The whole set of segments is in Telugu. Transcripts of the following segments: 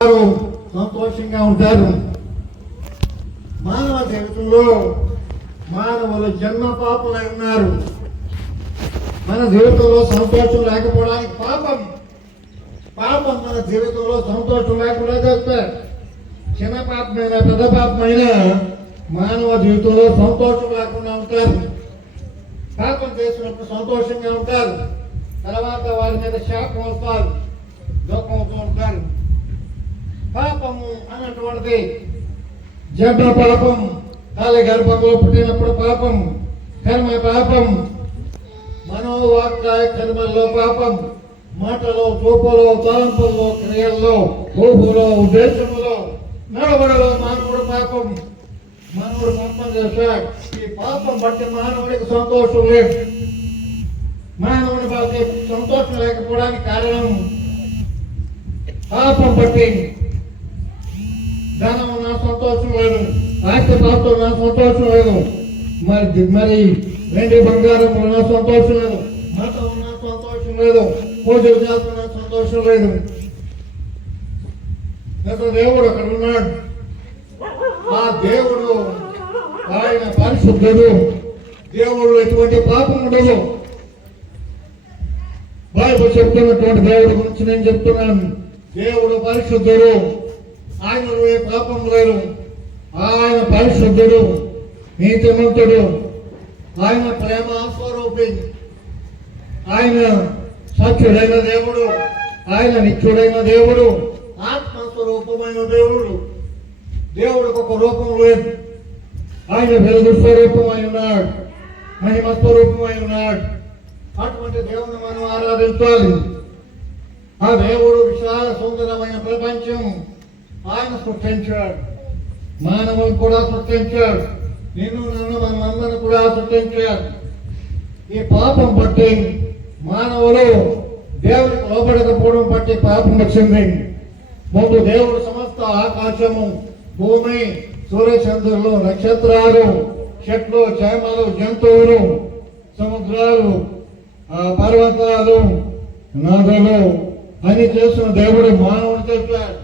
సంతోషంగా ఉంటారు. మానవ జీవితంలో మానవులు జన్మ పాపులై ఉన్నారు. మన జీవితంలో సంతోషం లేకపోవడానికి పాపం మన జీవితంలో సంతోషం లేకుండా చేస్తారు. చిన్న పాపమైనా పెద్ద పాపమైనా మానవ జీవితంలో సంతోషం లేకుండా ఉంటారు. పాపం చేసినప్పుడు సంతోషంగా ఉంటారు, తర్వాత వారి మీద శాపం వస్తారు, దుఃఖంతో ఉంటారు. పాపము అన్నటువంటిది జన్మ పాపం, తల్లి గర్భంలో పుట్టినప్పుడు పాపం, కర్మ పాపం, మనోవాక్కాయ కర్మల్లో పాపం, మాటలో, చూపులో, తలంపుల్లో, క్రియల్లో, ఊహులో, ఉద్దేశములో, నడవడలో మానవుడు పాపం. మానవుడు పాపం చేశాడు. ఈ పాపం బట్టి మానవుడికి సంతోషం లేదు. మానవుని బట్టి సంతోషం లేకపోవడానికి కారణం పాపం బట్టి. ధనం నా సంతోషం లేదు, ఆస్తి పాపతో నా సంతోషం లేదు, మరి వెండి బంగారం నా సంతోషం లేదు, మతం నా సంతోషం లేదు, పూజలు చేస్తున్న సంతోషం లేదు. దేవుడు అక్కడ ఉన్నాడు. ఆ దేవుడు ఆయన పరిశుద్ధుడు. దేవుడు ఎటువంటి పాపం ఉండదు. బైబిల్ చెప్తున్నటువంటి దేవుడి గురించి నేను చెప్తున్నాను. దేవుడు పరిశుద్ధుడు, ఆయనలో ఏ పాపం లేదు. ఆయన పరిశుద్ధుడు, నీతిమంతుడు, ఆయన ప్రేమ స్వరూపి, ఆయన సత్యుడైన దేవుడు, ఆయన నిత్యుడైన దేవుడు, ఆత్మస్వరూపమైన దేవుడు. దేవుడికి ఒక రూపం లేదు. ఆయన వెలుగు స్వరూపమై ఉన్నాడు, మహిమ స్వరూపమై ఉన్నాడు. అటువంటి దేవుని మనం ఆరాధించాలి. ఆ దేవుడు విశాల సుందరమైన ప్రపంచం ఆయన సృష్టించాడు. మానవుని కూడా సృష్టించాడు. నిన్ను నన్ను మనమందరిని కూడా సృష్టించాడు. ఈ పాపం బట్టి మానవులు దేవుడికి లోబడకపోవడం బట్టి పాపం వచ్చింది. ముందు దేవుడు సమస్త ఆకాశము, భూమి, సూర్యచంద్రులు, నక్షత్రాలు, చెట్లు, చేమలు, జంతువులు, సముద్రాలు, పర్వతాలు, నదులు అని చేసిన దేవుడు మానవుడు చేశాడు.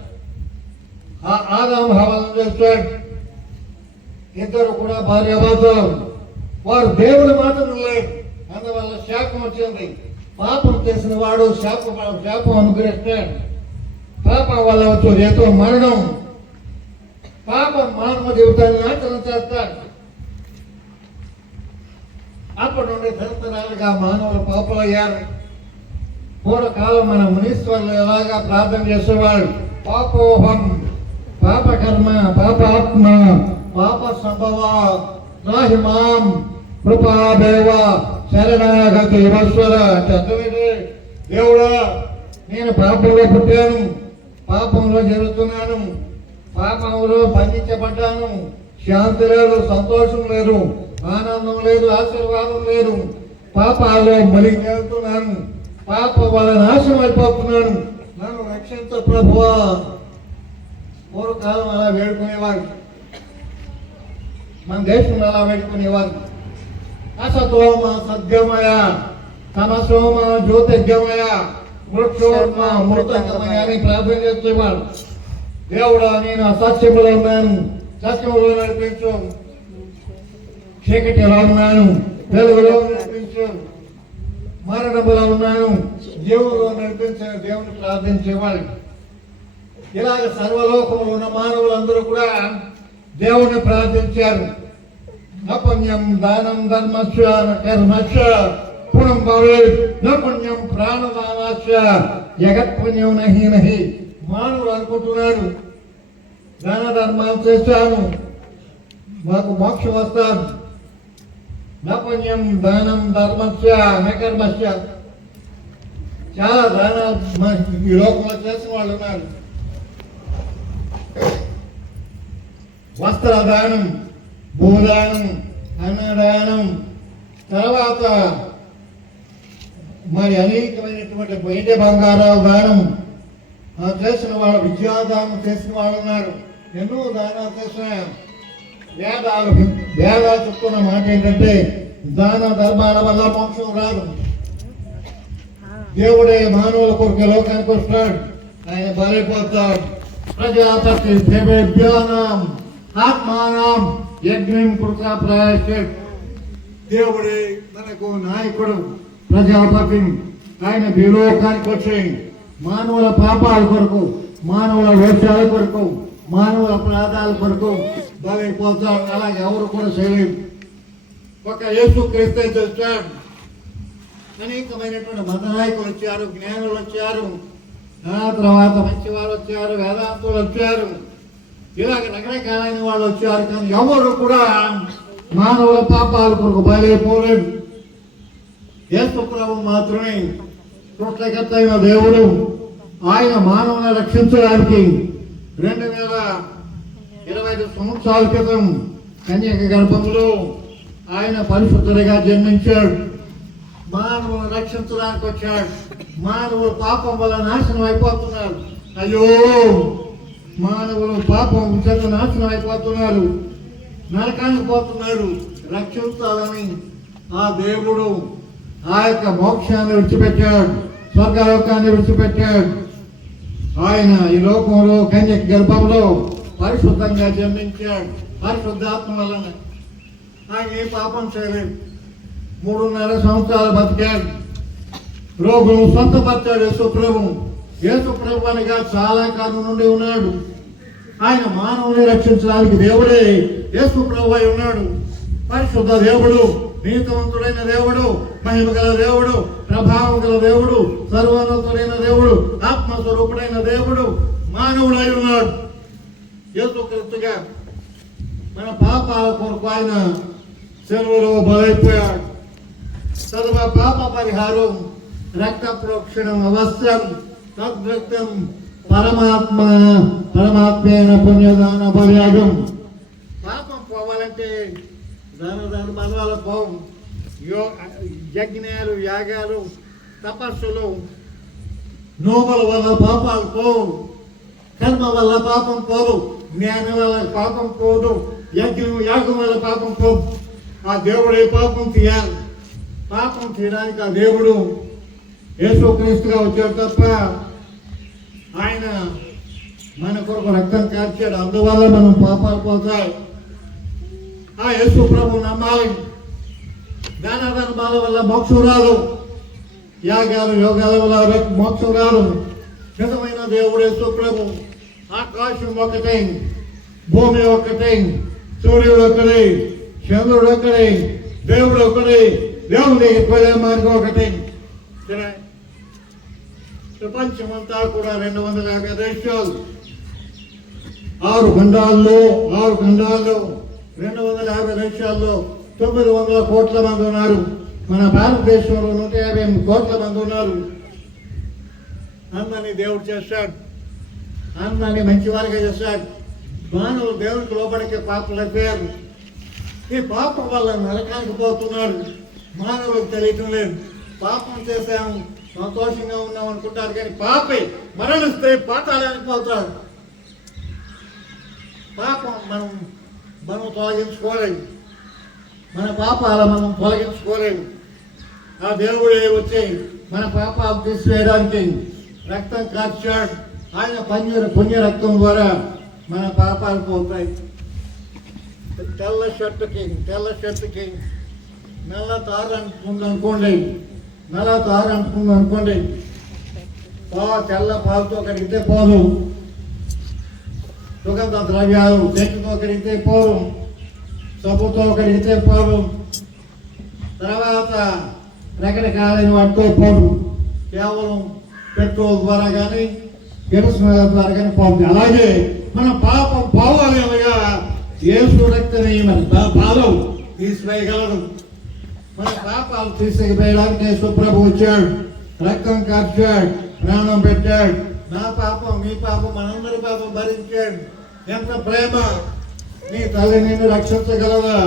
ఆదాము హవ్వను చేశాడు. ఇద్దరు కూడా భార్యాభర్తలు. వారు దేవుడి మాటలు లేదు, అందువల్ల శాపం వచ్చింది. పాపం చేసిన వాడు శాపం అనుగ్రహిస్తాడు. పాపం వల్ల వచ్చే ఏదో మరణం. పాపం మానవ జీవితాన్ని నాశనం చేస్తాడు. అప్పటి నుండి తరతరాలుగా మానవులు పాపలయ్యారు. పూర్వకాలం మన మునీశ్వరులు ఎలాగా ప్రార్థన చేసేవాడు. పాపోహం, పాపకర్మ, పాపాత్మ, పాప సంభవ, రాహి మాం కృపాదేవ శరణాగతి ఈశ్వర. చదువుదే దేవుడా, నేను పాపంలో పుట్టాను, పాపంలో జరుగుతున్నాను, పాపంలో బంధించబడ్డాను. శాంతి లేదు, సంతోషం లేదు, ఆనందం లేదు, ఆశీర్వాదం లేదు. పాపాల్లో మలిగి వెళ్తున్నాను, పాప వల్ల నాశనం అయిపోతున్నాను, నన్ను రక్షించు ప్రభువా. పూర్వకాలం అలా వేడుకునేవారు. మన దేశంలో అలా వేడుకునేవారు. అసతోమ సద్గమయ, తమసోమ జ్యోతిర్గమయ, మృక్షోర్మ మృతంగమయ అని ప్రార్థన చేసేవాడు. దేవుడా, నేను అసత్యంలో ఉన్నాను, సత్యంలో నడిపించు. చీకటిలో ఉన్నాను, వెలుగులో నడిపించు. మరణంలో ఉన్నాను, దేవుల్లో నడిపించని దేవుని ప్రార్థించేవాడు. ఇలాగ సర్వలోకంలో ఉన్న మానవులందరూ కూడా దేవుని ప్రార్థించారు. నపుణ్యం దానం ధర్మస్య కర్మస్య పుణ్యం భవేత్, నపుణ్యం ప్రాణదానస్య జగత్పుణ్యం నహి నహి. మానవుడు అనుకుంటున్నాడు, దాన ధర్మాలు చేశాను, మాకు మోక్షం వస్తాను. నపుణ్యం దానం ధర్మస్య నకర్మస్య. చాలా దానాలు ఈ లోకంలో చేసిన వాళ్ళు ఉన్నారు. వస్త్రదానం, భూదానం, అన్నదానం, తర్వాత మరి అనేకమైనటువంటి వెండి బంగారాల దానం చేసిన వాళ్ళు, విద్యాదానం చేసిన వాళ్ళు ఉన్నారు. ఎన్నో దానాలు చేసిన వేదాలు చెప్తున్న మాట ఏంటంటే, దాన ధర్మాల వల్ల మోక్షం రాదు. దేవుడే మానవుల కొరకు లోకానికి వస్తాడు, ఆయన బలైపోతాడు. ప్రజాపతి దేవేభ్యానం ఆత్మానం యజ్ఞం కృత ప్రాయశ్చిత్. దేవుడే మనకు నాయకుడు, ప్రజాపతి. ఆయన భూలోకానికి వచ్చి మానవుల పాపాల కొరకు, మానవుల వేషాల కొరకు, మానవుల అపరాధాల కొరకు బలైపోతాడు. అలాగే ఎవరు కూడా చేయలేరు. ఒక యేసుక్రీస్తే చేస్తాడు. అనేకమైనటువంటి మత నాయకులు వచ్చారు, జ్ఞానులు వచ్చారు, ఆ తర్వాత మంచివారు వచ్చారు, వేదాంతులు వచ్చారు, ఇలాగ రకరకాలైన వాళ్ళు వచ్చారు. కానీ ఎవరు కూడా మానవుల పాపాల కొరకు బలైపోలేదు. యేసు ప్రభు మాత్రమే సృష్టికర్త అయిన దేవుడు. ఆయన మానవుని రక్షించడానికి 2025 సంవత్సరాల క్రితం కన్యక గర్భంలో ఆయన పరిశుద్ధుడిగా జన్మించాడు. మానవులను రక్షించడానికి వచ్చాడు. మానవులు పాపం వల్ల నాశనం అయిపోతున్నారు. అయ్యో, మానవులు పాపం చేత నాశనం అయిపోతున్నారు, నరకానికి పోతున్నారు. రక్షించాలని ఆ దేవుడు ఆ యొక్క మోక్షాన్ని విడిచిపెట్టాడు, స్వర్గలోకాన్ని విడిచిపెట్టాడు. ఆయన ఈ లోకంలో కన్యక గర్భంలో పరిశుద్ధంగా జన్మించాడు. పరిశుద్ధాత్మ వలన ఆయన ఏ పాపం చేయలేదు. 3.5 సంవత్సరాలు బతికాడు. రోగులు స్వస్థపరిచాడు యేసు ప్రభు. యేసు ప్రభు అనగా చాలా కాలం నుండి ఉన్నాడు. ఆయన మానవుని రక్షించడానికి దేవుడే యేసు ప్రభు అయి ఉన్నాడు. పరిశుద్ధ దేవుడు, నీతివంతుడైన దేవుడు, మహిమ గల దేవుడు, ప్రభావం గల దేవుడు, సర్వోన్నతుడైన దేవుడు, ఆత్మస్వరూపుడైన దేవుడు మానవుడై ఉన్నాడు. యేసుక్రీస్తుగా మన పాపాల కొరకు ఆయన సెలవులో బలైపోయాడు. సర్వ పాప పరిహారం రక్త ప్రోక్షణం అవశ్యం. తద్రక్తం పరమాత్మేన పుణ్యదాన పర్యాగం. పాపం పోవాలంటే దాన బలాలు పోవు. యజ్ఞాలు, యాగాలు, తపస్సులు, నోముల వల్ల పాపాలు పోవు. కర్మ వల్ల పాపం పోదు. జ్ఞానం వల్ల పాపం పోదు. యాగం వల్ల పాపం పోదు. ఆ దేవుడే పాపం తీయాలి. పాపం తీయడానికి ఆ దేవుడు యేసుక్రీస్తుగా వచ్చాడు తప్ప ఆయన మన కొరకు రక్తం కార్చాడు. అందువల్ల మనం పాపాలు పోతాయి. ఆ యేసు ప్రభు నమ్మాలి. దాన ధర్మాల వల్ల మోక్షం రాదు. యాగాలు, యోగాల వల్ల మోక్షం రాదు. నిజమైన దేవుడు యేసు ప్రభు. ఆకాశం ఒకటే, భూమి ఒకటే, సూర్యుడు ఒకటే, చంద్రుడు ఒకటే, దేవుడు ఒకటే, దేవుడి పోయే మార్గం ఒకటే. ప్రపంచమంతా కూడా 250 దేశాలు, 6 ఖండాల్లో 250 దేశాల్లో 900 కోట్ల మంది ఉన్నారు. మన భారతదేశంలో 158 కోట్ల మంది ఉన్నారు. అందరినీ దేవుడు చేశాడు. అందరినీ మంచివారిగా చేశాడు. మానవులు దేవుడికి లోబడికే పాపలు అయిపోయారు. ఈ పాపం వల్ల నరకానికి పోతున్నారు. మానవులకు తెలియటం లేదు. పాపం చేశాము, సంతోషంగా ఉన్నాం అనుకుంటారు. కానీ పాపే మరణిస్తే పాతాళానికి పోతాడు. పాపం మనం తొలగించుకోలేము. మన పాపాల మనం తొలగించుకోలేము. ఆ దేవుడే వచ్చి మన పాపాలు తీసివేయడానికి రక్తం కార్చాడు. ఆయన పుణ్య రక్తం ద్వారా మన పాపాలు పోతాయి. తెల్ల షర్టుకి నల్ల తారు అంటుకుంది అనుకోండి, తెల్ల పాలతో కడిగితే పోదు. సుగంధ ద్రవ్యాలు చెట్టుతో కడిగితే పోదు. సబ్బుతో కడిగితే పోదు. తర్వాత రకరకాలైన వాటితో పోదు. కేవలం పెట్రోల్ ద్వారా కానీ కిరసనాల ద్వారా కానీ పోతుంది. అలాగే మన పాపం పోవాలి అనగా యేసు రక్తమే మన పాలు తీసివేయగలదు. మన పాపాలు తీసుకుపోయడానికి యేసు ప్రభు వచ్చాడు. రక్తం కార్చాడు, ప్రాణం పెట్టాడు. నా పాపం, మీ పాపం, మనందరి పాపం భరించాడు. ఎంత ప్రేమ! నీ తల్లి నిన్ను రక్షించగలదా?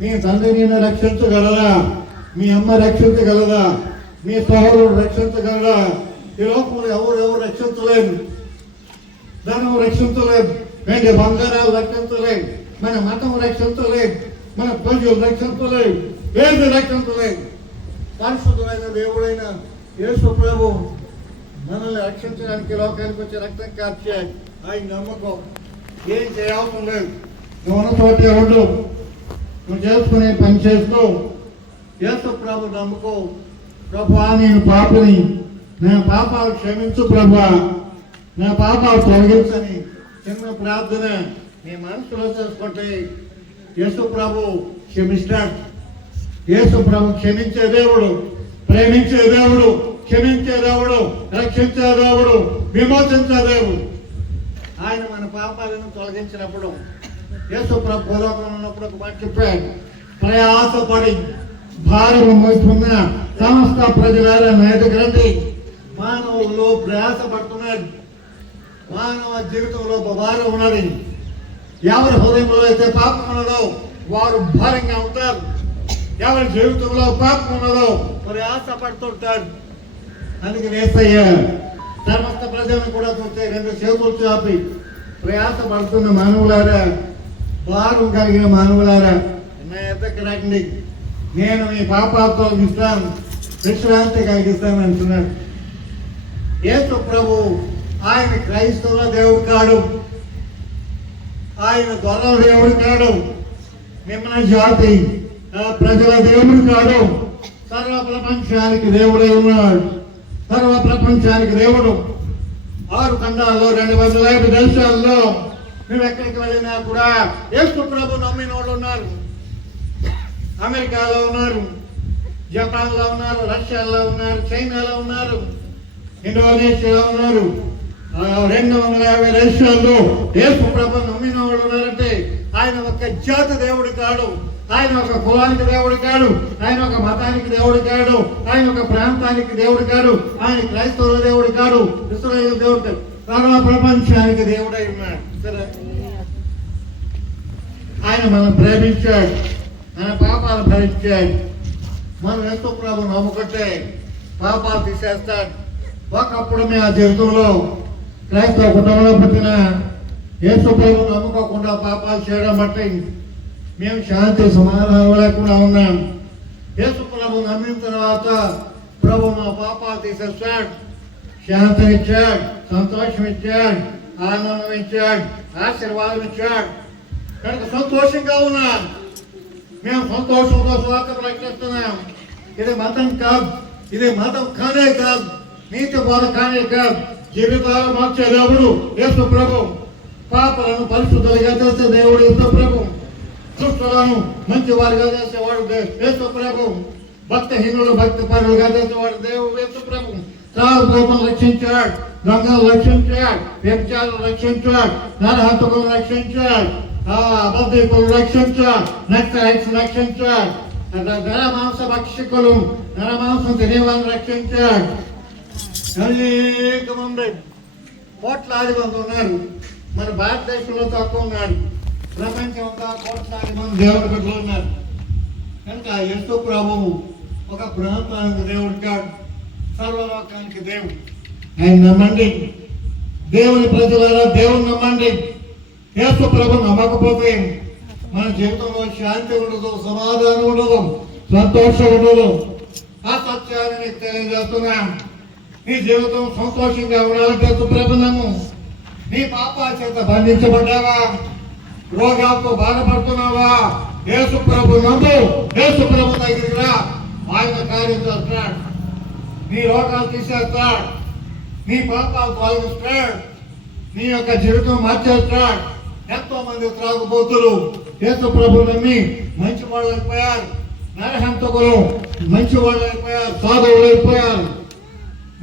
మీ తండ్రి నిన్ను రక్షించగలరా? మీ అమ్మ రక్షించగలదా? మీ సహోదరుడు రక్షించగలరా? ఈ లోకంలో ఎవరు రక్షించలేదు. ధనం రక్షించలేదు. వెండి బంగారాలు రక్షించలేదు. మన మతం రక్షించలేదు. మన ప్రజలు రక్షించలేదు. ఏది రక్షించలేదు. పరిశుద్ధమైన దేవుడైన యేసు ప్రభు మనల్ని రక్షించడానికి లోకానికి వచ్చి రక్తం కార్చాడు. ఆయన నమ్మకం. ఏం చేయాల్సిన లేదు, నువ్వు ఉన్న చోటే ఉండు, నువ్వు చేసుకునే పని చేసుకో. యేసు ప్రభు నమ్మకో. ప్రభువా నేను పాపని, నా పాపాలు క్షమించు ప్రభువా, నా పాపాలు తొలగించని చిన్న ప్రార్థన నీ మనసులో చేసుకుంటే యేసు ప్రభు క్షమిస్తాడు. యేసు ప్రభు క్షమించే దేవుడు, ప్రేమించే దేవుడు, క్షమించే దేవుడు, రక్షించే దేవుడు, విమోచించే దేవుడు. ఆయన మన పాపాలను తొలగించినప్పుడు యేసు ప్రభు భూలోకంలో ఉన్నప్పుడు ఒక మాట చెప్పాడు, ప్రయాసపడి భారం మోస్తున్న సమస్త ప్రజలారా నా దగ్గరికి రండి. మానవుల్లో ప్రయాసపడుతున్నాడు, మానవ జీవితంలో భారం ఉన్నది. ఎవరి హృదయంలో అయితే పాపం ఉన్నదో వారు భారంగా ఉంటారు. ఎవరి జీవితంలో పాపం ఉన్నదో ప్రయాసపడుతుంటారు. అందుకే యేసయ్య సమస్త ప్రజలను కూడా చూస్తే రెండు చేతులు చాపి ప్రయాసపడుతున్న మానవులారా, భారం కలిగిన మానవులారా నా ఎద్దకు రండి, నేను మీ పాపాలతో ఇస్తాను, విశ్రాంతి కలిగిస్తాను అంటున్నాడు. యేసు ప్రభు ఆయన క్రైస్తవ దేవుడు కాడు, ఆయన దొరల దేవుడు కాడు, నిమ్న జాతి ప్రజల దేవుడు కాడు. సర్వ ప్రపంచానికి దేవుడై ఉన్నాడు. సర్వ ప్రపంచానికి దేవుడు. 6 ఖండాల్లో 250 దేశాల్లో మేము ఎక్కడికి వెళ్ళినా కూడా యేసు ప్రభు నమ్మిన వాళ్ళు ఉన్నారు. అమెరికాలో ఉన్నారు, జపాన్లో ఉన్నారు, రష్యాలో ఉన్నారు, చైనాలో ఉన్నారు, ఇండోనేషియాలో ఉన్నారు. 250 దేశాల్లో యేసు ప్రభు నమ్మిన వాళ్ళు ఉన్నారంటే ఆయన ఒక జాతి దేవుడు కాడు, ఆయన ఒక కులానికి దేవుడు కాడు, ఆయన ఒక మతానికి దేవుడు కాడు, ఆయన ఒక ప్రాంతానికి దేవుడు కాడు, ఆయన క్రైస్తవుల దేవుడు కాడు, ఇశ్రాయేలు దేవుడు కాడు, సర్వ ప్రపంచానికి దేవుడై ఉన్నాడు. ఆయన మనం ప్రేమించాడు, ఆయన పాపాలు భరించాడు. మనం యేసు ప్రభు నమ్ముకుంటే పాపాలు తీసేస్తాడు. ఒకప్పుడు మేము ఆ జీవితంలో క్రైస్తవ కుటుంబంలో పుట్టిన యేసు ప్రభు నమ్ముకోకుండా పాపాలు చేయడం బట్టి మేము శాంతి సమాధానం లేకుండా ఉన్నాం. యేసు ప్రభు నమ్మిన తర్వాత ప్రభు మా పాపాలు తీసేస్తాడు, శాంతిని ఇచ్చాడు, సంతోషం ఇచ్చాడు, ఆనందం ఇచ్చాడు, ఆశీర్వాదం ఇచ్చాడు. కనుక సంతోషంగా ఉన్నాం. మేము సంతోషంతో స్వార్థ ప్రకటిస్తున్నాం. ఇది మతం కాదు, ఇది మతం కానే కాదు, నీతి బోధ కానే కాదు. జీవితాలు మార్చే దేవుడు యేసు ప్రభు. పాపలను పరిశుద్ధులుగా చేసే దేవుడు యేసు ప్రభు. దుష్టులను మంచి వారిగా చేసేవాడు యేసు ప్రభు. భక్తహీనులు భక్తి పరులుగా చేసేవాడు దేవుడు యేసు ప్రభు. త్రాగుబోతులను రక్షించాడు, దొంగలు రక్షించాడు, వ్యభిచారులను రక్షించాడు, నరహంతకులను రక్షించాడు, అబద్ధికులను రక్షించాడు, నక్సలైట్స్ రక్షించాడు, నరమాంస భక్షకులు నరమాంసం తినేవాళ్ళని రక్షించాడు. అనేక మంది కోట్లాది మంది ఉన్నారు. మన భారతదేశంలో తక్కువ ఉన్నారు. ప్రపంచం అంతా కోట్లాది మంది దేవుడి బిడ్డలు ఉన్నారు. కనుక యేసు ప్రభువు ఒక ప్రాంతానికి దేవుడు కాదు, సర్వలోకానికి దేవుడు. ఆయన నమ్మండి, దేవుని ప్రజలారా దేవుని నమ్మండి. యేసు ప్రభు నమ్మకపోతే మన జీవితంలో శాంతి ఉండదు, సమాధానం ఉండదు, సంతోషం ఉండదు. ఆ సత్యాన్ని నీకు తెలియజేస్తున్నా. నీ జీవితం సంతోషంగా ఉండాలంటే యేసు ప్రభు నమ్ము. నీ పాపాల చేత బంధించబడ్డావా, రోగాలతో బాధపడుతున్నావా, యేసు ప్రభు నమ్ము. యేసు ప్రభు దగ్గరికి రా, ఆయన కార్యం చేస్తాడు. నీ రోగాలు తీసేస్తాడు, నీ పాపాలు తొలగిస్తాడు, నీ యొక్క జీవితం మార్చేస్తాడు. ఎంతో మంది త్రాగుబోతులు యేసు ప్రభు నమ్మి మంచి వాళ్ళు అయిపోయారు, నరహంతకులు మంచి వాళ్ళు అయిపోయారు, సాధువులు అయిపోయారు.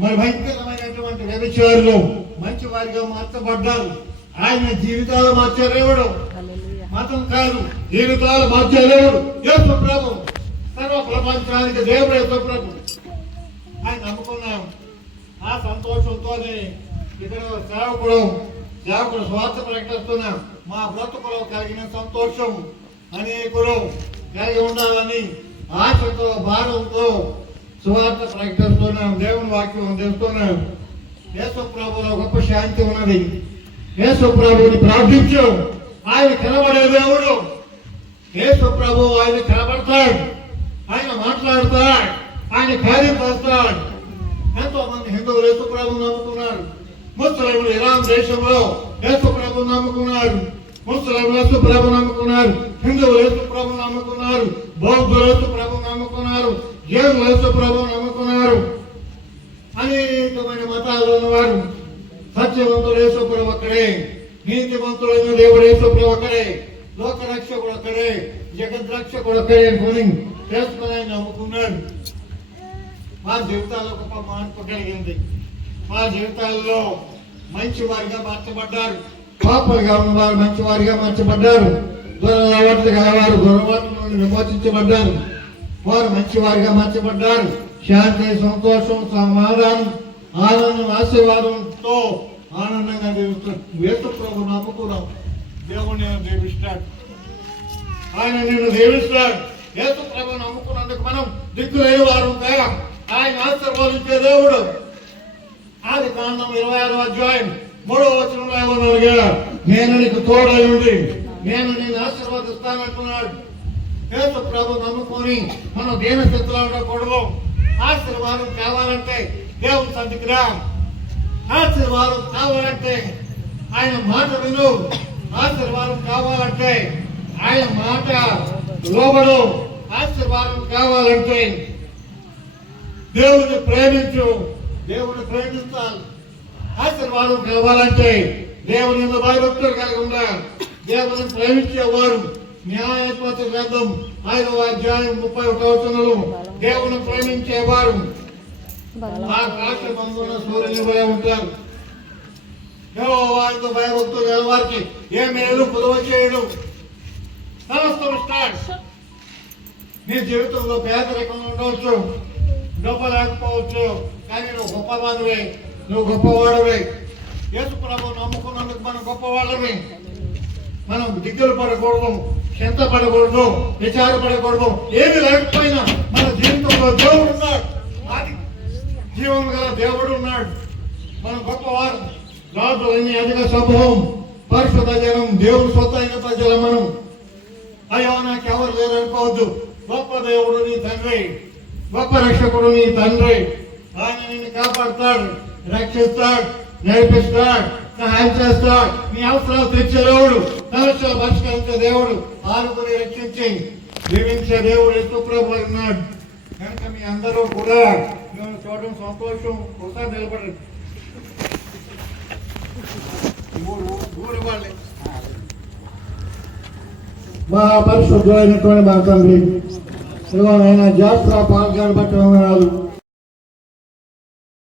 మరి భయంకరమైనటువంటి వ్యభిచారులు మంచి వారిగా మార్చబడ్డారు. ఆయన జీవితాలు మార్చే దేవుడు, మతం కాదు, జీవితాలు మార్చే దేవుడు యేసు ప్రభు. సర్వ ప్రపంచానికి దేవుడు యేసు ప్రభు. ఆయన నమ్ముకున్నాం. ఆ సంతోషంతోనే ఇక్కడ సేవకుడు స్వార్థ ప్రకటిస్తున్నాం. మా బ్రతుకులో కలిగిన సంతోషం అనేకులు కలిగి ఉండాలని ఆశతో భారంతో స్వార్థ ప్రకటిస్తున్నాం. దేవుని వాక్యం అందిస్తున్నాం. యేసు ప్రభులో గొప్ప శాంతి ఉన్నది. యేసు ప్రభుని ప్రార్థించు, ఆయన కనబడే దేవుడు. యేసు ప్రభు ఆయన కనబడతాడు, ఆయన మాట్లాడతాడు, ఆయన కార్యం చేస్తాడు. ఎంతో మంది హిందువులు యేసు ప్రభుని నమ్ముతున్నారు. ముస్లింలు ఇరాన్ దేశంలో యేసు ప్రభు నమ్ముకున్నారు, ముస్లింలు యేసు ప్రభు నమ్ముకున్నారు, హిందువులు యేసు ప్రభు నమ్ముకున్నారు, బౌద్ధులు యేసు ప్రభు నమ్ముకున్నారు, జైనులు యేసు ప్రభు నమ్ముకున్నారు. అనేకమైన మతాలు ఉన్నవారు సత్యవంతుడు యేసు ప్రభు ఒక్కడే, నీతివంతుడైన దేవుడు యేసు ప్రభు ఒక్కడే, లోక రక్షకుడు ఒక్కడే, జగద్రక్షకుడు ఒక్కడే కొని తెలుసుకుని నమ్ముకున్నారు. మా జీవితాల్లో గొప్ప మార్పు కలిగింది. మా జీవితాల్లో మంచి వారిగా మార్చబడ్డారు. పాపలుగా ఉన్నవారు మంచి వారిగా మార్చబడ్డారు. దురలవాట్లు గలవారు దురలవాట్ల నుండి విమోచించబడ్డారు. వారు మంచి వారిగా మార్చబడ్డారు. శాంతి, సంతోషం, సమాధానం, ఆనందం, ఆశీర్వాదంతో ఆనందంగా జీవిస్తారు. యేసు ప్రభు నమ్ముకున్నాం, దేవుడు నేను దీవిస్తాడు, ఆయన నిన్ను దీవిస్తాడు. యేసు ప్రభు నమ్ముకున్నందుకు మనం దిక్కులేని వారు కాగా ఆయన ఆశీర్వదించే దేవుడు. ఆదికాండం 26వ అధ్యాయం 3వ వచనంలో ఏమన్నారుగా, నేను నీకు తోడై ఉండి నేను నిన్ను ఆశీర్వదిస్తానంటున్నాడు. యేసు ప్రభు నమ్ముకొని మనం దీనస్థితిలో ఉండకూడదు. ఆశీర్వాదం కావాలంటే దేవుని సన్నిధికి రా. ఆశీర్వాదం కావాలంటే ఆయన మాట విను. ఆశీర్వాదం కావాలంటే ఆయన మాట లోబడు. ఆశీర్వాదం కావాలంటే దేవుని ప్రేమించు. దేవుని ప్రేమిస్తాను. ఆశీర్వాదం కావాలంటే దేవుని భయభక్తులు కలిగి ఉండాలి. దేవుని ప్రేమించేవారు న్యాయాధిపతి గ్రంథం 5వ అధ్యాయం 31వ వచనంలో దేవుని ప్రేమించేవారు ఆకాశమందున సూర్యుని వలె ఉంటారు. యెహోవాకు భయభక్తులు గల వారికి ఏ మేలు కొలువ చేయడు. సమస్తం స్టార్ట్. నీ జీవితంలో పేదరికం ఉండవచ్చు, డబ్బు లేకపోవచ్చు, కానీ నువ్వు గొప్పవాడివే, నువ్వు గొప్పవాడవే. యేసు ప్రభు నమ్ముకున్నందుకు మనం గొప్పవాళ్ళమే. మనం దిగులు పడకూడదు, చింత పడకూడదు, విచారపడకూడదు. ఏమి లేకపోయినా మన జీవితంలో దేవుడు ఉన్నాడు. జీవం గల దేవుడు ఉన్నాడు. మనం గొప్పవారు. రాజులన్నీ అధిక సమూహం, పరిశుద్ధ జనం, దేవుడు సొంత అయిన ప్రజల మనం. అయ్యో నాకు ఎవరు లేరు అనుకోవద్దు. గొప్ప దేవుడు నీ తండ్రి, గొప్ప రక్షకుడు నీ తండ్రి. ఆయన నిన్ను కాపాడుతాడు, రక్షిస్తాడు, నడిపిస్తాడు, సహాయం చేస్తాడు. నీ అవసరాలు తెచ్చే దేవుడు, సమస్యలు పరిష్కరించే దేవుడు, ఆరుగురి రక్షించి జీవించే దేవుడు యేసు ప్రభు ఉన్నాడు. కనుక మీ అందరూ కూడా మేము చూడడం సంతోషం. ఒకసారి నిలబడండి. ఊరి వాళ్ళే మా పరిశుద్ధులైనటువంటి మా తండ్రి, ఆయన జాస్త్రా పాల్గొని బట్టి వందనాలు.